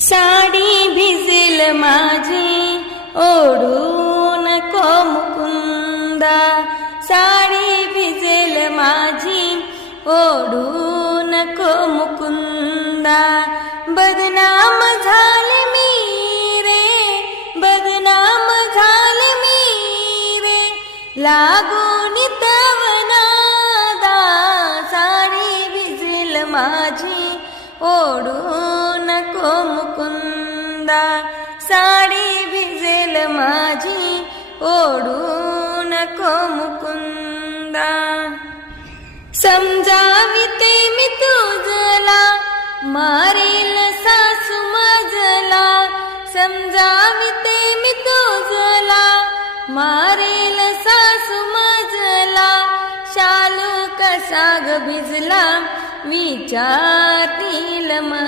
साडी भिजेल माझी ओढू नको मुकुंदा, साडी भिजेल माझी ओढू नको मुकुंदा. बदनाम झाले मी रे, बदनाम झाले मी रे, लागून तवनादा. साडी भिजेल माझी ओढू नको मुकुंदा, साडी भिजेल माझी ओढू नको मुकुंदा. समजाविते मी तुझला, मारेल सासू मजला. समजाविते मी तुझला, मारेल सासू मजला. शालू कसा ग भिजला विचारतील